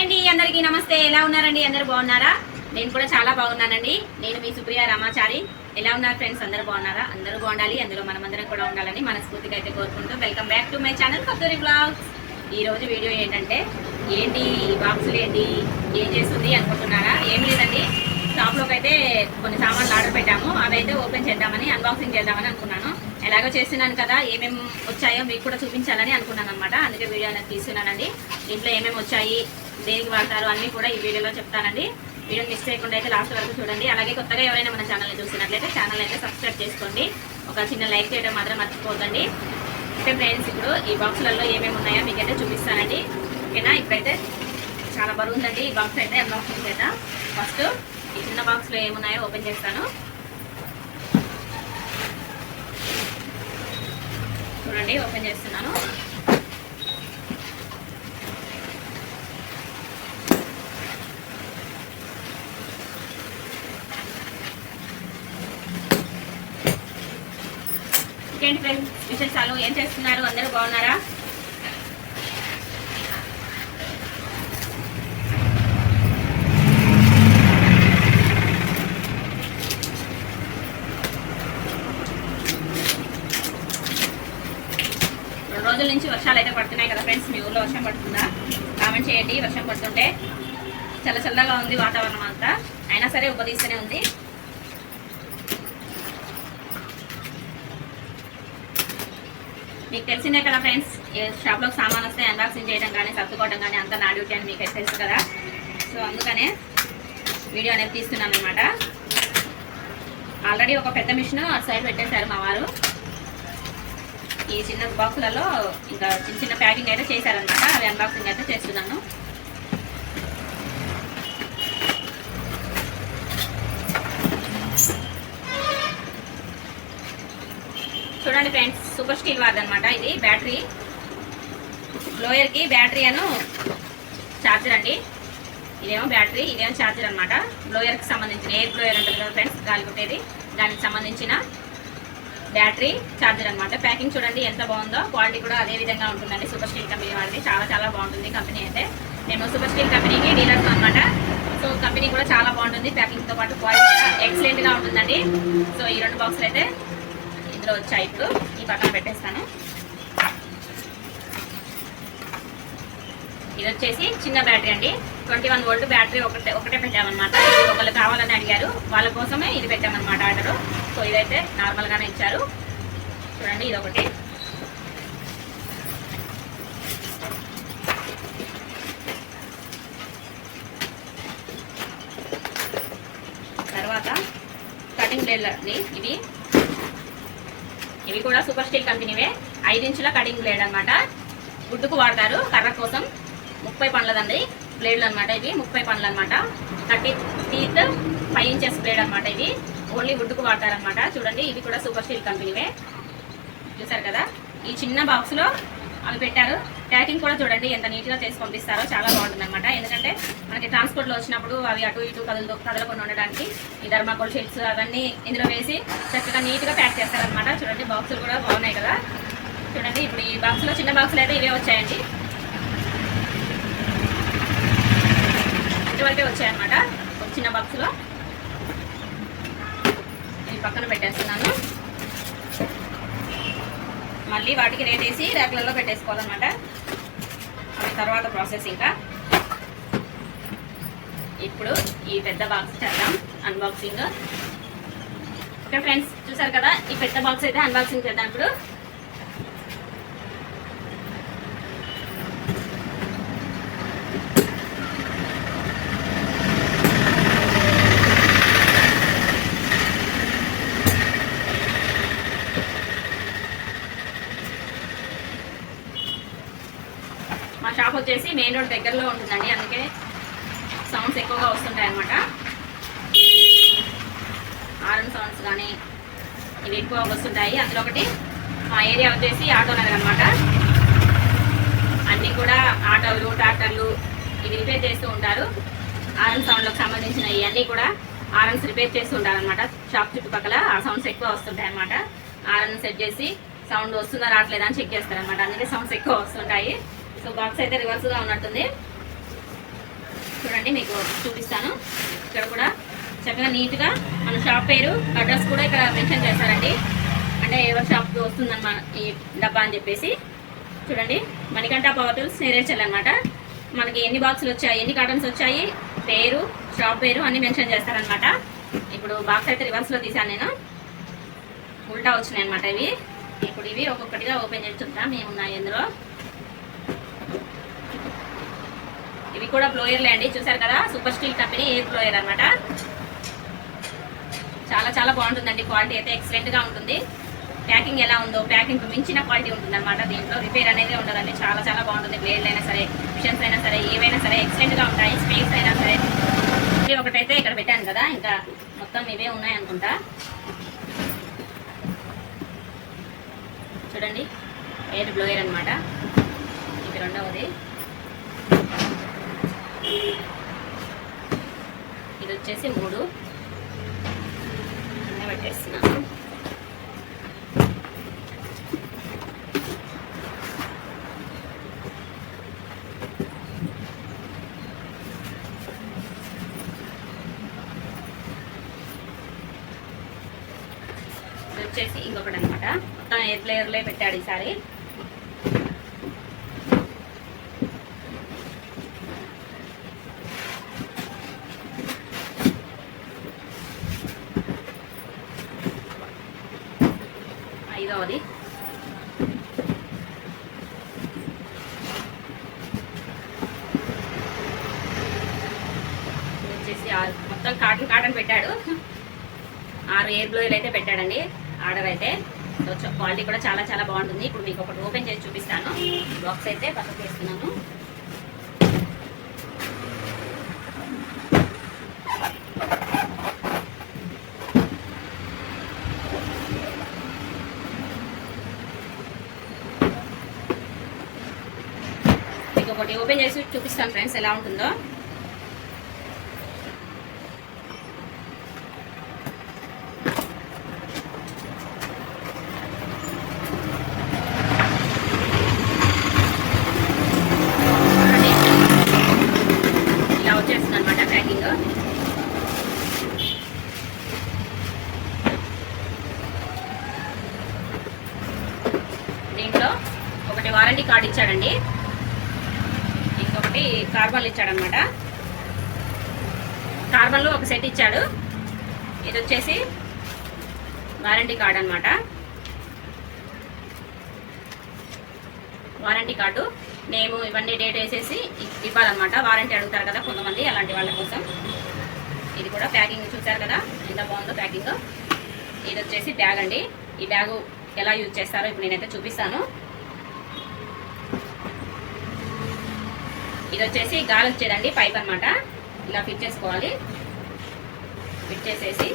Hi అండి అందరికీ నమస్తే. ఎలా ఉన్నారండి? అందరు బాగున్నారా? నేను కూడా చాలా బాగున్నానండి. నేను మీ సుప్రియ రామాచారి. ఎలా ఉన్నారు ఫ్రెండ్స్? అందరూ బాగున్నారా? అందరూ బాగుండాలి. అందులో మనమందరం కూడా ఉండాలని మనస్ఫూర్తిగా అయితే కోరుకుంటూ welcome back to my channel Kasturi blogs. ఈరోజు వీడియో ఏంటంటే ఏంటి ఈ బాక్సులు ఏంటి? ఏం చేస్తుంది అనుకుంటున్నారా? ఏం లేదండి. షాప్లోకి అయితే కొన్ని సామాన్లు ఆర్డర్ పెట్టాము. అవి అయితే ఓపెన్ చేద్దామని అన్బాక్సింగ్ చేద్దామని అనుకున్నాను. ఎలాగో చేస్తున్నాను కదా ఏమేమి వచ్చాయో మీకు కూడా చూపించాలని అనుకున్నాను అనమాట అందుకే వీడియో అనేది తీస్తున్నానండి. ఇంట్లో ఏమేమి వచ్చాయి దేనికి వాడతారు అన్నీ కూడా ఈ వీడియోలో చెప్తానండి. వీడియో మిస్ చేయకుండా అయితే లాస్ట్ వరకు చూడండి. అలాగే కొత్తగా ఎవరైనా మన ఛానల్ని చూసినట్లయితే ఛానల్ అయితే సబ్స్క్రైబ్ చేసుకోండి. ఒక చిన్న లైక్ చేయడం మాత్రం మర్చిపోదండి అంటే ఫ్రెండ్స్ ఇప్పుడు ఈ బాక్సులలో ఏమేమి ఉన్నాయో మీకైతే చూపిస్తానండి. ఓకేనా? ఇప్పుడైతే చాలా బరువుందండి ఈ బాక్స్ అయితే అన్బాక్సింగ్ చేద్దాం. ఫస్ట్ ఈ చిన్న బాక్స్లో ఏమున్నాయో ఓపెన్ చేస్తాను. చూడండి ఓపెన్ చేస్తున్నాను. ఇంకేంటి ఫ్రెండ్స్ విశేషాలు? ఏం చేస్తున్నారు? అందరూ బాగున్నారా రెండు రోజుల నుంచి వర్షాలు అయితే పడుతున్నాయి కదా ఫ్రెండ్స్ మీ ఊర్లో వర్షం పడుతుందా? కామెంట్ చేయండి వర్షం పడుతుంటే చల్ల చల్లగా ఉంది వాతావరణం అంతా. అయినా సరే ఉపదీస్తూనే ఉంది. మీకు తెలిసిందే కదా ఫ్రెండ్స్ షాప్లో షాప్లోకి సామాన్ వస్తే అన్బాక్సింగ్ చేయడం కానీ సర్దుకోవడం కానీ అంతా నా డ్యూటీ అని మీకు తెలుసు కదా. సో అందుకనే వీడియో అనేది తీస్తున్నాను అనమాట ఆల్రెడీ ఒక పెద్ద మిషన్ అటు సైడ్ పెట్టేశారు మా వారు. ఈ చిన్న బాక్సులలో ఇంకా చిన్న చిన్న ప్యాకింగ్ అయితే చేశారనమాట అవి అన్బాక్సింగ్ అయితే చేస్తున్నాను. చూడండి ఫ్రెండ్స్ సూపర్ స్టీల్ వార్డ్ అనమాట ఇది బ్యాటరీ బ్లోయర్కి బ్యాటరీ అను ఛార్జర్ అండి. ఇదేమో బ్యాటరీ ఇదేమో ఛార్జర్ అనమాట బ్లోయర్కి సంబంధించిన ఎయిర్ బ్లోయర్ అంటారు కదా ఫ్రెండ్స్ గాలి కొట్టేది. దానికి సంబంధించిన బ్యాటరీ ఛార్జర్ అనమాట ప్యాకింగ్ చూడండి ఎంత బాగుందో. క్వాలిటీ కూడా అదే విధంగా ఉంటుందండి. సూపర్ స్టీల్ కంపెనీ వాళ్ళది చాలా చాలా బాగుంటుంది కంపెనీ అయితే. మేము సూపర్ స్టీల్ కంపెనీకి డీలర్స్ అనమాట సో కంపెనీ కూడా చాలా బాగుంటుంది. ప్యాకింగ్తో పాటు క్వాలిటీ ఎక్సలెంట్గా ఉంటుందండి. సో ఈ రెండు బాక్సులు అయితే ఇందులో వచ్చాయి. ఇప్పుడు ఈ పక్కన పెట్టేస్తాను. ఇది వచ్చేసి చిన్న బ్యాటరీ అండి. ట్వంటీ వన్ వోల్ట్ బ్యాటరీ ఒకటే ఒకటే పెట్టామన్నమాట. ఒకళ్ళు కావాలని అడిగారు. వాళ్ళ కోసమే ఇది పెట్టామన్నమాట ఆర్డరు. సో ఇదైతే నార్మల్గానే ఇచ్చారు. చూడండి ఇది ఒకటి తర్వాత కటింగ్ బ్లేడ్ ఇవి. ఇవి కూడా సూపర్ స్టీల్ కంపెనీవే ఐదు ఇంచుల కటింగ్ బ్లేడ్ అనమాట గుడ్డుకు వాడతారు కర్ర కోసం. ముప్పై పండ్లదండి. బ్లేడ్లు అనమాట ఇవి. ముప్పై పండ్లు అనమాట thirty teeth five inches blade అనమాట ఇవి. ఓన్లీ వుడ్కు వాడతారనమాట చూడండి ఇవి కూడా సూపర్ స్టీల్ కంపెనీవే. చూసారు కదా? ఈ చిన్న బాక్స్లో అవి పెట్టారు. ప్యాకింగ్ కూడా చూడండి ఎంత నీట్గా చేసి పంపిస్తారో చాలా బాగుంటుంది అనమాట ఎందుకంటే మనకి ట్రాన్స్పోర్ట్లో వచ్చినప్పుడు అవి అటు ఇటు కదలు కదలకుండా ఉండడానికి ఈ ధర్మాకోల్ షీట్స్ అవన్నీ ఇందులో వేసి చక్కగా నీట్గా ప్యాక్ చేస్తారనమాట చూడండి బాక్సులు కూడా బాగున్నాయి కదా? చూడండి ఇప్పుడు ఈ బాక్స్లో చిన్న బాక్సులు అయితే ఇవే వచ్చాయండి. ఇటువరకే వచ్చాయన్నమాట. చిన్న బాక్స్లో పక్కన పెట్టేస్తున్నాను. మళ్ళీ వాటికి రేట్ వేసి ర్యాక్లలో పెట్టేసుకోవాలన్నమాట. అవి తర్వాత ప్రాసెస్ ఇంకా. ఇప్పుడు ఈ పెద్ద బాక్స్ చేద్దాం. అన్బాక్సింగ్ ఓకే ఫ్రెండ్స్ చూసారు కదా? ఈ పెద్ద బాక్స్ అయితే అన్బాక్సింగ్ చేద్దాం ఇప్పుడు మా షాప్ వచ్చేసి మెయిన్ రోడ్ దగ్గరలో ఉంటుందండి. అందుకే సౌండ్స్ ఎక్కువగా వస్తుంటాయి అనమాట ఆరన్ సౌండ్స్ కానీ ఇవి ఎక్కువ వస్తుంటాయి. అందులో ఒకటి మా ఏరియా వచ్చేసి ఆటో నగర్ అనమాట అన్నీ కూడా ఆటోలు ట్రాక్టర్లు ఇవి రిపేర్ చేస్తూ ఉంటారు. ఆరన్ సౌండ్లకు సంబంధించిన ఇవన్నీ కూడా ఆరన్స్ రిపేర్ చేస్తూ ఉంటారు అనమాట షాప్ చుట్టుపక్కల ఆ సౌండ్స్ ఎక్కువ వస్తుంటాయి అనమాట ఆరన్ సెట్ చేసి సౌండ్ వస్తుందా రావట్లేదా అని చెక్ చేస్తారనమాట అందుకే సౌండ్స్ ఎక్కువ వస్తుంటాయి. సో బాక్స్ అయితే రివర్స్గా ఉన్నట్టుంది. చూడండి మీకు చూపిస్తాను. ఇక్కడ కూడా చక్కగా నీట్గా మన షాప్ పేరు అడ్రస్ కూడా ఇక్కడ మెన్షన్ చేస్తారండి అంటే ఎవరి షాప్కి వస్తుందన్నమాట ఈ డబ్బా అని చెప్పేసి. చూడండి మణికంఠ పవర్ టూల్స్ నేరేచల్ అనమాట మనకి ఎన్ని బాక్సులు వచ్చాయి ఎన్ని కార్టన్స్ వచ్చాయి పేరు షాప్ పేరు అన్ని మెన్షన్ చేస్తారనమాట ఇప్పుడు బాక్స్ అయితే రివర్స్లో తీసాను నేను. ఉల్టా వచ్చినాయి అనమాట ఇవి. ఇప్పుడు ఇవి ఒక్కొక్కటిగా ఓపెన్ చేసి చూద్దాం ఏమున్నాయి ఇందులో ఇవి కూడా బ్లోయర్లే అండి చూసారు కదా? Super steel company air blower అనమాట చాలా చాలా బాగుంటుందండి క్వాలిటీ అయితే. ఎక్సలెంట్గా ఉంటుంది. ప్యాకింగ్ ఎలా ఉందో ప్యాకింగ్ మించిన క్వాలిటీ ఉంటుంది అనమాట దీంట్లో రిపేర్ అనేది ఉండదండి. చాలా చాలా బాగుంటుంది. బ్లేడ్లు అయినా సరే మిషన్స్ అయినా సరే ఏవైనా సరే ఎక్సలెంట్గా ఉంటాయి. స్పేస్ అయినా సరే. ఇది ఒకటైతే ఇక్కడ పెట్టాను కదా. ఇంకా మొత్తం ఇవే ఉన్నాయి అనుకుంటా. చూడండి. ఎయిర్ బ్లోయర్ అనమాట ఇది రెండవది ఇది వచ్చేసి మూడు. అన్నీ పెట్టేస్తున్నాను. వచ్చేసి ఇంకొకటి అనమాట. మొత్తం ప్లేయర్లే పెట్టాడు ఈసారి ఐదవది ఇది వచ్చేసి ఆరు మొత్తం కాటన్ కాటన్ పెట్టాడు. ఆరు ఎయిర్ బ్లోయర్ అయితే పెట్టాడండి. ఆర్డర్ అయితే. సో క్వాలిటీ కూడా చాలా చాలా బాగుంటుంది. ఇప్పుడు మీకు ఒకటి ఓపెన్ చేసి చూపిస్తాను. బాక్స్ అయితే పక్కకు వేస్తున్నాను. మీకు ఒకటి ఓపెన్ చేసి చూపిస్తాను ఫ్రెండ్స్ ఎలా ఉంటుందో చూడండి. ఇలా వచ్చేస్తుంది అనమాట ప్యాకింగ్ దీంట్లో ఒకటి వారంటీ కార్డు ఇచ్చాడండి ఇంకొకటి ఇచ్చాడు అనమాట కార్బన్లో ఒక సెట్ ఇచ్చాడు. ఇది వచ్చేసి వారంటీ కార్డ్ అనమాట. వారంటీ కార్డు నేము ఇవన్నీ డేట్ వేసేసి ఇవ్వాలన్నమాట. వారంటీ అడుగుతారు కదా కొంతమంది అలాంటి వాళ్ళ కోసం. ఇది కూడా ప్యాకింగ్ చూసారు కదా? ఎంత బాగుందో ప్యాకింగ్. ఇది వచ్చేసి బ్యాగ్ అండి. ఈ బ్యాగు ఎలా యూజ్ చేస్తారో ఇప్పుడు నేనైతే చూపిస్తాను. ఇది వచ్చేసి గాలి వచ్చేదండి పైప్ అన్నమాట. ఇలా ఫిట్ చేసుకోవాలి. ఫిట్ చేసేసి.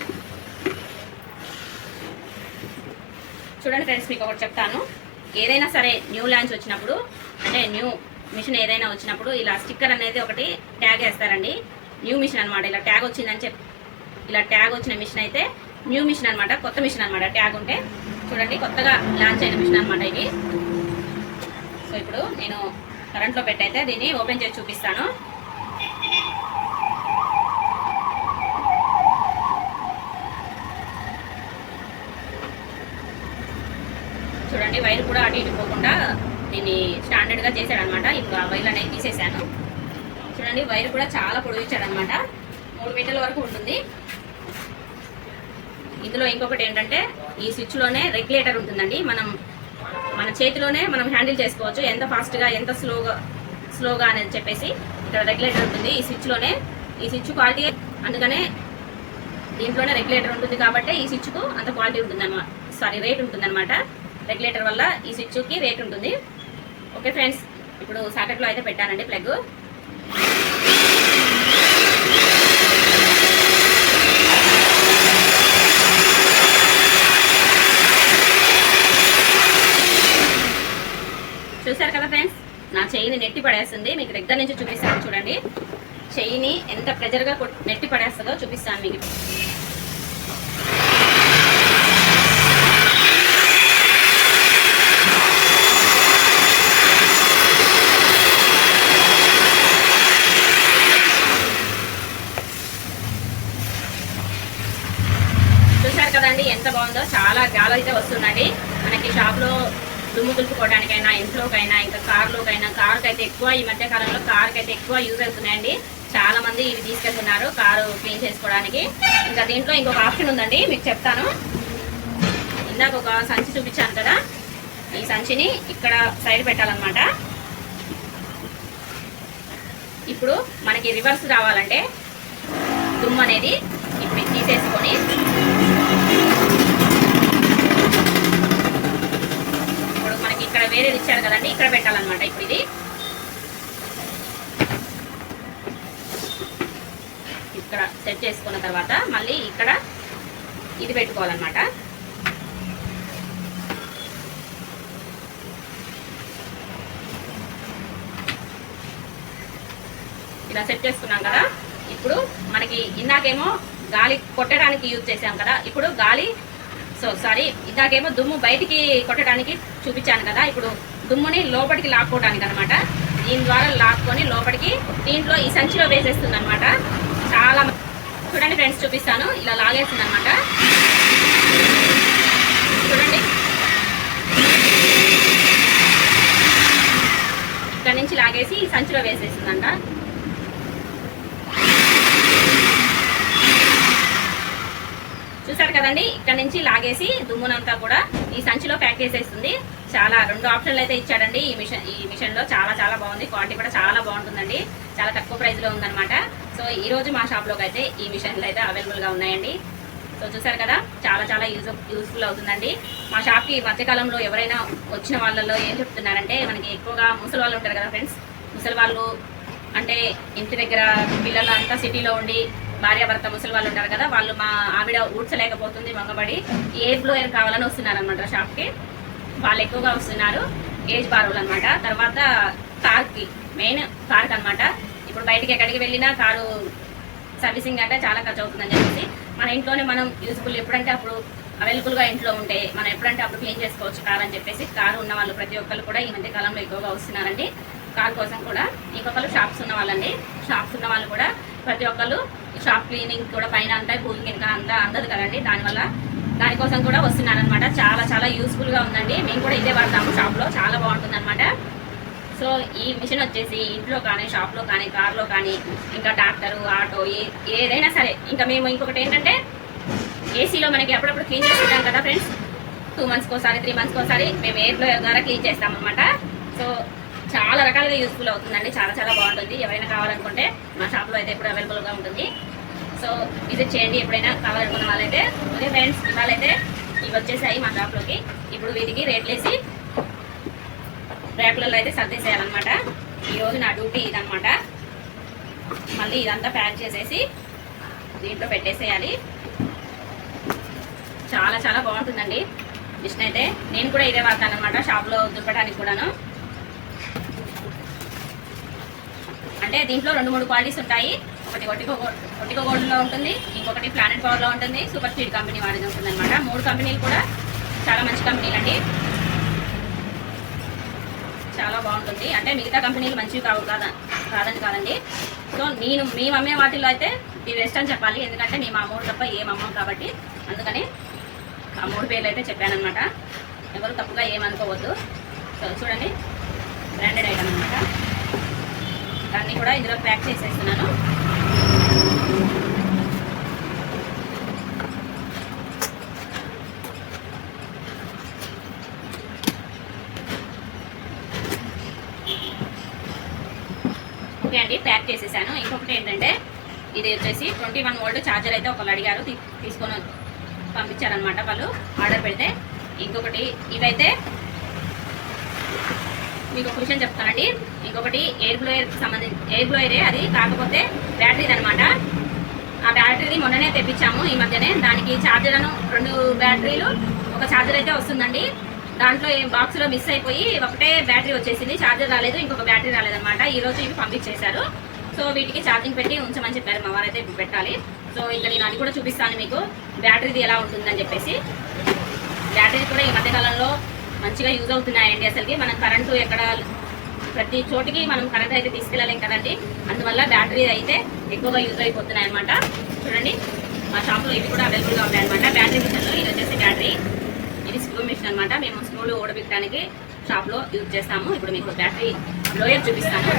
చూడండి ఫ్రెండ్స్ మీకు ఒకటి చెప్తాను. ఏదైనా సరే న్యూ లాంచ్ వచ్చినప్పుడు అంటే న్యూ మిషన్ ఏదైనా వచ్చినప్పుడు ఇలా స్టిక్కర్ అనేది ఒకటి ట్యాగ్ వేస్తారండి. న్యూ మిషన్ అనమాట ఇలా ట్యాగ్ వచ్చిందని చెప్పి ఇలా ట్యాగ్ వచ్చిన మిషన్ అయితే న్యూ మిషన్ అనమాట కొత్త మిషన్ అనమాట ట్యాగ్ ఉంటే చూడండి కొత్తగా లాంచ్ అయిన మిషన్ అనమాట ఇది. సో ఇప్పుడు నేను కరెంట్లో పెట్టయితే దీన్ని ఓపెన్ చేసి చూపిస్తాను. చూడండి వైర్ కూడా అటు ఇటు పోకుండా దీన్ని స్టాండర్డ్గా చేశాడనమాట. ఇంకా వైర్ అనేది తీసేశాను. చూడండి వైర్ కూడా చాలా పొడిగించాడనమాట మూడు మీటర్ల వరకు ఉంటుంది. ఇందులో ఇంకొకటి ఏంటంటే ఈ స్విచ్లోనే రెగ్యులేటర్ ఉంటుందండి. మనం మన చేతిలోనే మనం హ్యాండిల్ చేసుకోవచ్చు. ఎంత ఫాస్ట్గా ఎంత స్లోగా స్లోగా అని చెప్పేసి ఇక్కడ రెగ్యులేటర్ ఉంటుంది. ఈ స్విచ్లోనే ఈ స్విచ్ క్వాలిటీ అందుకనే దీంట్లోనే రెగ్యులేటర్ ఉంటుంది కాబట్టి ఈ స్విచ్కు అంత క్వాలిటీ ఉంటుందన్నమాట సారీ రేట్ ఉంటుందన్నమాట. రెగ్యులేటర్ వల్ల ఈ స్విచ్కి రేట్ ఉంటుంది. ఓకే ఫ్రెండ్స్ ఇప్పుడు సాకెట్లో అయితే పెట్టానండి ప్లగ్ చూసారు కదా ఫ్రెండ్స్ నా చెయ్యిని నెట్టి పడేస్తుంది. మీకు దగ్గర నుంచి చూపిస్తాను. చూడండి. చెయ్యిని ఎంత ప్రెజర్గా నెట్టి పడేస్తుందో చూపిస్తాను మీకు అయితే వస్తుందండి మనకి షాప్లో దుమ్ము దులుపుకోవడానికైనా ఇంట్లోకైనా ఇంకా కార్లోకైనా కార్కి అయితే ఎక్కువ ఈ మధ్య కాలంలో కార్కి అయితే ఎక్కువ యూజ్ అవుతున్నాయండి. చాలా మంది ఇవి తీసుకెళ్తున్నారు కారు క్లీన్ చేసుకోవడానికి. ఇంకా దీంట్లో ఇంకొక ఆప్షన్ ఉందండి మీకు చెప్తాను. ఇందాక ఒక సంచి చూపించాను కదా ఈ సంచిని ఇక్కడ సైడ్ పెట్టాలన్నమాట. ఇప్పుడు మనకి రివర్స్ రావాలంటే దుమ్ము అనేది ఇప్పుడు తీసేసుకొని ఇప్పుడు మనకి ఇక్కడ వేరేది ఇచ్చారు కదండి ఇక్కడ పెట్టాలన్నమాట ఇప్పుడు ఇది. ఇక్కడ సెట్ చేసుకున్న తర్వాత మళ్ళీ ఇక్కడ ఇది పెట్టుకోవాలన్నమాట. ఇలా సెట్ చేసుకున్నాం కదా ఇప్పుడు మనకి ఇందాకేమో గాలి కొట్టడానికి యూజ్ చేసాం కదా ఇప్పుడు గాలి సో సారీ ఇందాకేమో దుమ్ము బయటికి కొట్టడానికి చూపించాను కదా. ఇప్పుడు దుమ్ముని లోపలికి లాక్కోవడానికి అనమాట దీని ద్వారా లాక్కొని లోపలికి దీంట్లో ఈ సంచిలో వేసేస్తుంది అనమాట చాలా చూడండి ఫ్రెండ్స్ చూపిస్తాను. ఇలా లాగేస్తుంది అనమాట చూడండి. ఇక్కడ నుంచి లాగేసి ఈ సంచిలో వేసేస్తుందంట చూసారు కదండి ఇక్కడ నుంచి లాగేసి దుమ్మునంతా కూడా ఈ సంచిలో ప్యాక్ చేసేస్తుంది. చాలా రెండు ఆప్షన్లు అయితే ఇచ్చాడండి. ఈ మిషన్ ఈ మిషన్లో చాలా చాలా బాగుంది. క్వాలిటీ కూడా చాలా బాగుంటుందండి. చాలా తక్కువ ప్రైస్లో ఉందన్నమాట. సో ఈ రోజు మా షాప్లోకి అయితే ఈ మిషన్లు అయితే అవైలబుల్గా ఉన్నాయండి. సో చూసారు కదా? చాలా చాలా యూజ్ యూస్ఫుల్ అవుతుందండి. మా షాప్కి మధ్యకాలంలో ఎవరైనా వచ్చిన వాళ్ళల్లో ఏం చెప్తున్నారంటే మనకి ఎక్కువగా ముసలి వాళ్ళు ఉంటారు కదా ఫ్రెండ్స్? ముసలి వాళ్ళు అంటే ఇంటి దగ్గర పిల్లలు అంతా సిటీలో ఉండి భార్యాభర్త ముసలి వాళ్ళు ఉంటారు కదా వాళ్ళు మా ఆవిడ ఊడ్చలేకపోతుంది మంగబడి ఏజ్ బ్లోయర్ కావాలని వస్తున్నారు అనమాట షాప్కి. వాళ్ళు ఎక్కువగా వస్తున్నారు ఏజ్ బారోలు అనమాట తర్వాత కార్కి మెయిన్ కార్కి అనమాట ఇప్పుడు బయటికి ఎక్కడికి వెళ్ళినా కారు సర్వీసింగ్ అంటే చాలా ఖర్చు అవుతుందని చెప్పేసి మన ఇంట్లోనే మనం యూజ్ఫుల్ ఎప్పుడంటే అప్పుడు అవైలబుల్గా ఇంట్లో ఉంటే మనం ఎప్పుడంటే అప్పుడు క్లీన్ చేసుకోవచ్చు కార్ అని చెప్పేసి కారు ఉన్న వాళ్ళు ప్రతి ఒక్కరు కూడా ఈ మధ్య కాలంలో ఎక్కువగా వస్తున్నారండి. కార్ కోసం కూడా ఇంకొకరు షాప్స్ ఉన్న వాళ్ళండి. షాప్స్ ఉన్న వాళ్ళు కూడా ప్రతి ఒక్కరు షాప్ క్లీనింగ్ కూడా పైన అంతా కూలింగ్ ఇంకా అంతా అందదు కదండి. దానివల్ల దానికోసం కూడా వస్తున్నాను అనమాట చాలా చాలా యూస్ఫుల్గా ఉందండి. మేము కూడా ఇదే వాడతాము షాప్లో. చాలా బాగుంటుంది అనమాట సో ఈ మిషన్ వచ్చేసి ఇంట్లో కానీ షాప్లో కానీ కార్లో కానీ ఇంకా ట్రాక్టర్ ఆటో ఏదైనా సరే. ఇంకా మేము ఇంకొకటి ఏంటంటే ఏసీలో మనకి అప్పుడప్పుడు క్లీన్ చేసుకుంటాం కదా ఫ్రెండ్స్? టూ మంత్స్కి ఒకసారి త్రీ మంత్స్కి ఒకసారి మేము ఎయిర్లో ద్వారా క్లీన్ చేస్తాం అనమాట సో చాలా రకాలుగా యూస్ఫుల్ అవుతుందండి. చాలా చాలా బాగుంటుంది. ఎవరైనా కావాలనుకుంటే మా షాప్లో అయితే ఎప్పుడు అవైలబుల్గా ఉంటుంది. సో విజిట్ చేయండి ఎప్పుడైనా కావాలనుకున్న వాళ్ళైతే. ఓకే ఫ్రెండ్స్ ఇవాళైతే ఇవి వచ్చేసాయి మా షాప్లోకి ఇప్పుడు వీటికి రేట్లేసి ర్యాకులలో అయితే సర్దేసేయాలన్నమాట ఈరోజు నా డ్యూటీ ఇదనమాట మళ్ళీ ఇదంతా ప్యాక్ చేసేసి దీంట్లో పెట్టేసేయాలి. చాలా చాలా బాగుంటుందండి. మిషన్ అయితే నేను కూడా ఇదే వాడతాను అనమాట షాప్లో దుప్పడానికి కూడాను. అంటే దీంట్లో రెండు మూడు క్వాలిటీస్ ఉంటాయి. ఒకటి ఒట్టికో ఒట్టికో గోల్డ్లో ఉంటుంది. ఇంకొకటి ప్లానెట్ పవర్లో ఉంటుంది. సూపర్ స్పీడ్ కంపెనీ వాడిది ఉంటుంది అనమాట మూడు కంపెనీలు కూడా చాలా మంచి కంపెనీలు అండి చాలా బాగుంటుంది. అంటే మిగతా కంపెనీలు మంచివి కావు కాదా కాదని కాదండి. సో నేను మేము అమ్మే వాటిలో అయితే ఇది బెస్ట్ అని చెప్పాలి. ఎందుకంటే మేము అమ్మోడు తప్ప ఏం అమ్మం కాబట్టి. అందుకని ఆ మూడు పేర్లు అయితే చెప్పానమాట ఎవరు తప్పుగా ఏమనుకోవద్దు. సో చూడండి. బ్రాండెడ్ ఐటమ్ అనమాట అన్ని కూడా ఇందులో ప్యాక్ చేసేస్తున్నాను. ఓకే అండి ప్యాక్ చేసేసాను. ఇంకొకటి ఏంటంటే ఇది వచ్చేసి ట్వంటీ వన్ వోల్ట్ ఛార్జర్ అయితే ఒకళ్ళు అడిగారు తీసుకొని పంపించారనమాట వాళ్ళు. ఆర్డర్ పెడితే ఇంకొకటి ఇవైతే మీకు ఒక విషయం చెప్తానండి ఇంకొకటి ఎయిర్ బ్లోయర్ సంబంధించి ఎయిర్ బ్లోయరే అది. కాకపోతే బ్యాటరీది అనమాట ఆ బ్యాటరీది మొన్ననే తెప్పించాము. ఈ మధ్యనే దానికి ఛార్జర్లను రెండు బ్యాటరీలు ఒక ఛార్జర్ అయితే వస్తుందండి. దాంట్లో బాక్స్లో మిస్ అయిపోయి ఒకటే బ్యాటరీ వచ్చేసింది. ఛార్జర్ రాలేదు ఇంకొక బ్యాటరీ రాలేదన్నమాట. ఈ రోజు ఇవి పంపించేశారు. సో వీటికి ఛార్జింగ్ పెట్టి ఉంచమని చెప్పారు మా వారైతే ఇప్పుడు పెట్టాలి. సో ఇంకా నేను అది కూడా చూపిస్తాను మీకు. బ్యాటరీది ఎలా ఉంటుందని చెప్పేసి. బ్యాటరీ కూడా ఈ మధ్యకాలంలో మంచిగా యూజ్ అవుతున్నాయండి అసలుకి. మనం కరెంటు ఎక్కడ ప్రతి చోటికి మనం కరెంట్ అయితే తీసుకెళ్ళలేం కదండి. అందువల్ల బ్యాటరీ అయితే ఎక్కువగా యూజ్ అయిపోతున్నాయి అనమాట చూడండి మా షాప్లో ఇవి కూడా అవైలబుల్గా ఉన్నాయి అనమాట బ్యాటరీ మిషన్లో ఇది వచ్చేసి బ్యాటరీ. ఇది మిషన్ అనమాట మేము స్క్రూలు ఓడబెట్టడానికి షాప్లో యూజ్ చేస్తాము. ఇప్పుడు మీకు బ్యాటరీ లోయర్ చూపిస్తాను.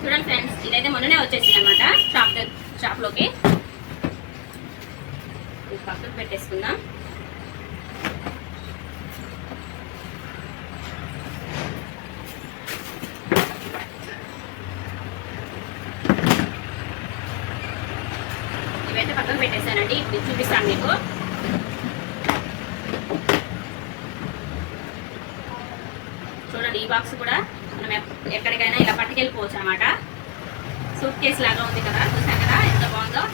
చూడండి ఫ్రెండ్స్ ఇదైతే మొన్ననే వచ్చేసింది అనమాట షాప్ షాప్లోకి. పెట్టేసుకుందాం. ఇవైతే పక్కన పెట్టేశానండి. ఇప్పుడు చూపిస్తాను మీకు. చూడండి ఈ బాక్స్ కూడా మనం ఎక్కడికైనా ఇలా పట్టుకెళ్ళిపోవచ్చు అనమాట సూట్ కేస్ లాగా ఉంది కదా చూసాం కదా ఎంత బాగుందో.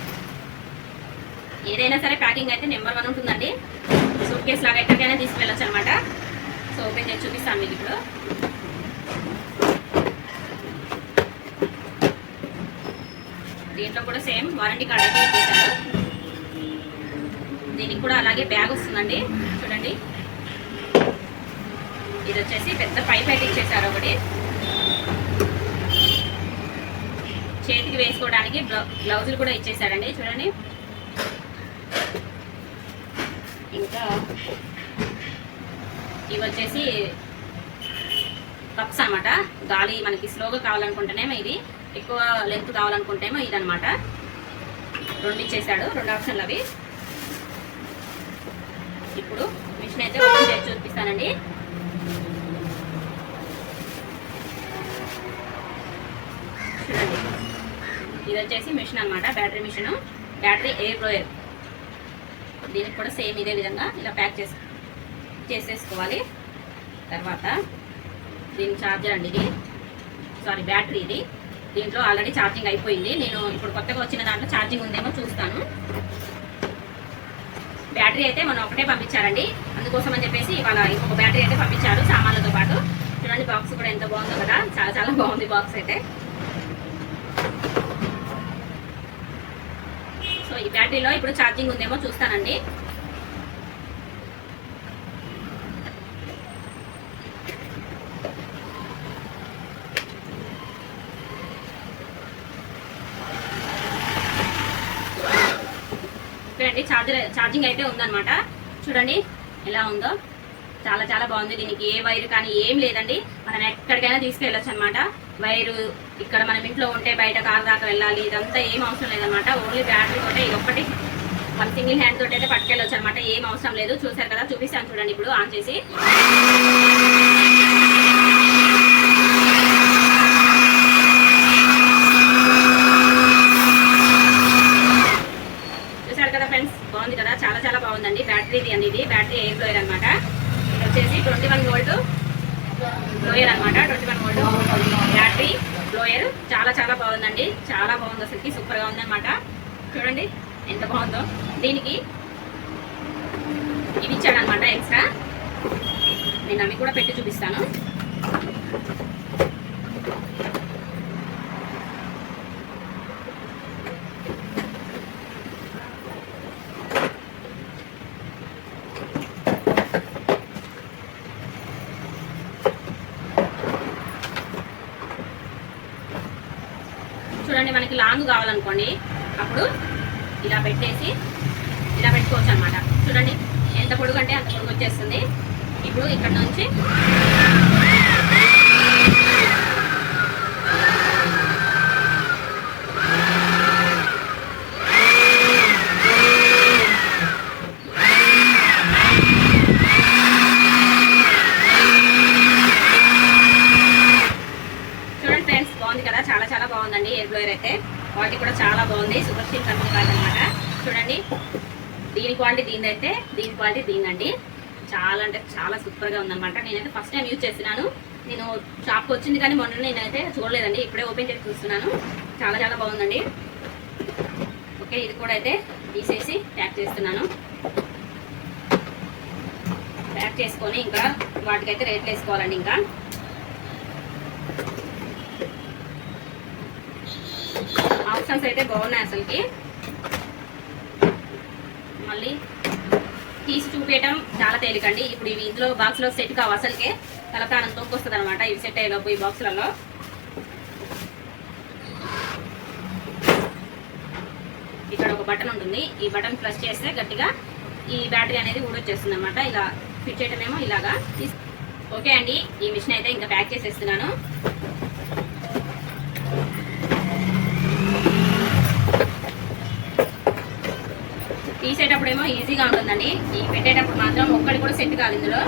ఏదైనా సరే ప్యాకింగ్ అయితే నెంబర్ వన్ ఉంటుందండి. సూట్ కేస్ లాగా ఎక్కడికైనా తీసుకెళ్ళొచ్చు అనమాట సో ఓపెన్ చేసి చూపిస్తాను మీకు ఇప్పుడు. దీంట్లో కూడా సేమ్ వారంటీ కార్డ్ అయితే ఇచ్చేసారు దీనికి కూడా అలాగే బ్యాగ్ వస్తుందండి. చూడండి. ఇది వచ్చేసి పెద్ద పైప్ అయితే ఇచ్చేసారు ఒకటి. చేతికి వేసుకోవడానికి బ్లౌజులు కూడా ఇచ్చేసారండి చూడండి. ఇంకా ఇవి వచ్చేసి కప్స్ అన్నమాట. గాలి మనకి స్లోగా కావాలనుకుంటేనేమో ఇది ఎక్కువ లెంత్ కావాలనుకుంటేమో ఇది అనమాట రెండు ఇచ్చేసాడు. రెండు ఆప్షన్లు అవి. ఇప్పుడు మిషన్ అయితే ఓపెన్ చేసి చూపిస్తానండి. చూడండి. ఇది వచ్చేసి మిషన్ అన్నమాట. Battery machine. Battery air blower దీనికి కూడా సేమ్ ఇదే విధంగా ఇలా ప్యాక్ చేసి చేసేసుకోవాలి. తర్వాత దీని ఛార్జర్ అండి ఇది. సారీ బ్యాటరీ ఇది. దీంట్లో ఆల్రెడీ ఛార్జింగ్ అయిపోయింది. నేను ఇప్పుడు కొత్తగా వచ్చిన దాంట్లో ఛార్జింగ్ ఉందేమో చూస్తాను. బ్యాటరీ అయితే మనం ఒకటే పంపించారండి. అందుకోసం అని చెప్పేసి ఇవాళ ఇంకొక బ్యాటరీ అయితే పంపించారు సామాన్లతో పాటు. చూడండి బాక్స్ కూడా ఎంత బాగుందో కదా. చాలా చాలా బాగుంది బాక్స్ అయితే. ఈ బ్యాటరీలో ఇప్పుడు ఛార్జింగ్ ఉందేమో చూస్తానండి. చూడండి ఛార్జర్ ఛార్జింగ్ అయితే ఉందన్నమాట. చూడండి ఎలా ఉందో. చాలా చాలా బాగుంది. దీనికి ఏ వైర్ కానీ ఏం లేదండి. మనం ఎక్కడికైనా తీసుకెళ్ళొచ్చు అనమాట వైరు ఇక్కడ మనం ఇంట్లో ఉంటే బయట కార్ దాకా వెళ్ళాలి. ఇదంతా ఏం అవసరం లేదనమాట. ఓన్లీ బ్యాటరీ తోటే ఇది ఒక్కటి. మన సింగిల్ హ్యాండ్ తోటి అయితే పట్టుకెళ్ళొచ్చు అనమాట ఏం అవసరం లేదు. చూసారు కదా? చూపిస్తాను చూడండి ఇప్పుడు ఆన్ చేసి. చూసారు కదా ఫ్రెండ్స్? బాగుంది కదా? చాలా చాలా బాగుందండి. బ్యాటరీది అండి ఇది బ్యాటరీ ఎయిర్ ఫ్లోయర్ అనమాట వచ్చేసి ట్వంటీ వన్ గోల్డ్ బ్లోయర్ అనమాట twenty one gold battery blower చాలా చాలా బాగుందండి. చాలా బాగుంది అసలుకి. సూపర్గా ఉందన్నమాట. చూడండి ఎంత బాగుందో. దీనికి ఇవి ఇచ్చాడనమాట ఎక్స్ట్రా నేను అవి కూడా పెట్టి చూపిస్తాను చూడండి మనకి లాంగ్ కావాలనుకోండి అప్పుడు ఇలా పెట్టేసి ఇలా పెట్టుకోవచ్చు అనమాట చూడండి ఎంత పొడుగు అంటే అంత పొడుగు వచ్చేస్తుంది. ఇప్పుడు ఇక్కడ నుంచి చూడండి ఫ్రెండ్స్ బాగుంది కదా చాలా చాలా బాగుందండి ఎయిర్ బ్లోయర్ అయితే క్వాలిటీ కూడా చాలా బాగుంది సూపర్ స్టీల్ కంపెనీ వాళ్ళు అనమాట చూడండి దీని క్వాలిటీ దీని అయితే దీని క్వాలిటీ దీనండి చాలా అంటే చాలా సూపర్గా ఉందన్నమాట. నేనైతే ఫస్ట్ టైం యూజ్ చేస్తున్నాను. నేను షాప్కి వచ్చింది కానీ మొన్న నేనైతే చూడలేదండి. ఇప్పుడే ఓపెన్ చేసి చూస్తున్నాను. చాలా చాలా బాగుందండి. ఓకే ఇది కూడా అయితే తీసేసి ప్యాక్ చేస్తున్నాను. ప్యాక్ చేసుకొని ఇంకా వాటికైతే రేట్లు వేసుకోవాలండి ఇంకా. ఆప్షన్స్ అయితే బాగున్నాయి అసలుకి. మళ్ళీ తీసి చాలా తేలికండి. ఇప్పుడు ఇవి ఇందులో బాక్స్లో సెట్ కావు అసలుకే. తలకానం తొక్కొస్తుంది అనమాట ఇవి సెట్ అయ్యేలోపు ఈ బాక్సులలో. ఇక్కడ ఒక బటన్ ఉంటుంది. ఈ బటన్ ప్రెస్ చేస్తే గట్టిగా ఈ బ్యాటరీ అనేది ఊడొచ్చేస్తుంది అనమాట ఇలా ఫిట్ చేయటమేమో ఇలాగా. ఓకే అండి. ఈ మిషన్ అయితే ఇంకా ప్యాక్ చేసేస్తున్నాను. తీసేటప్పుడేమో ఈజీగా ఉంటుందండి. ఈ పెట్టేటప్పుడు మాత్రం ఒక్కడి కూడా సెట్ కాదు ఇందులో.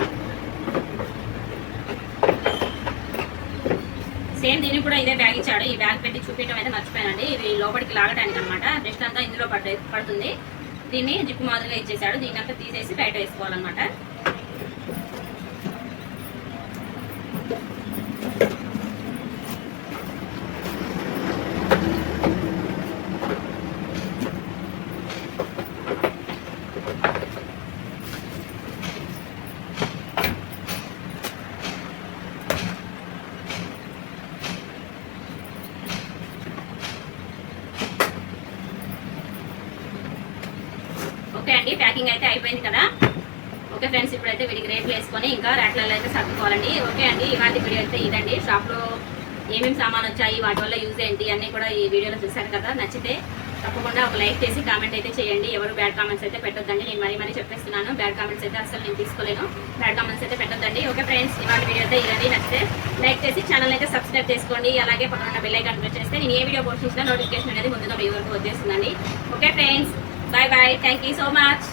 సేమ్ దీనికి కూడా ఇదే బ్యాగ్ ఇచ్చాడు. ఈ బ్యాగ్ పెట్టి చూపించడం అయితే మర్చిపోయానండి. ఇది లోపలికి లాగడానికి అనమాట జస్ట్ అంతా ఇందులో పడుతుంది. దీన్ని జిప్పు మాదిరిగా ఇచ్చేసాడు దీన్ని అంతా తీసేసి బయట వేసుకోవాలన్నమాట ఓకే అండి ప్యాకింగ్ అయితే అయిపోయింది కదా. ఓకే ఫ్రెండ్స్ ఇప్పుడైతే వీడికి రేట్లు వేసుకొని ఇంకా ర్యాట్లలో అయితే సర్దుకోవాలండి. ఓకే అండి ఇవాళ వీడియో అయితే ఇదండి. షాప్లో ఏమేమి సామాన్ వచ్చాయి వాటి వల్ల యూజ్ ఏంటి అన్నీ కూడా ఈ వీడియోలో చూశారు కదా. నచ్చితే తప్పకుండా ఒక లైక్ చేసి కామెంట్ అయితే చేయండి. ఎవరు బ్యాడ్ కామెంట్స్ అయితే పెట్టొద్దండి. నేను మరీ మరీ చెప్పేస్తున్నాను. బ్యాడ్ కామెంట్స్ అయితే అసలు నేను తీసుకోలేను. బ్యాడ్ కామెంట్స్ అయితే పెట్టొద్దండి. ఓకే ఫ్రెండ్స్ ఇవాళ వీడియో అయితే ఇదండి. నచ్చితే లైక్ చేసి ఛానల్ అయితే సబ్స్క్రైబ్ చేసుకోండి. అలాగే పక్కన ఉన్న బెల్ ఐకాన్ ప్రెస్ చేస్తే నేను ఏ వీడియో పోస్ట్ చేసినా నోటిఫికేషన్ అనేది ముందుగా మీ వరకు వచ్చేస్తుందండి. Okay friends bye bye thank you so much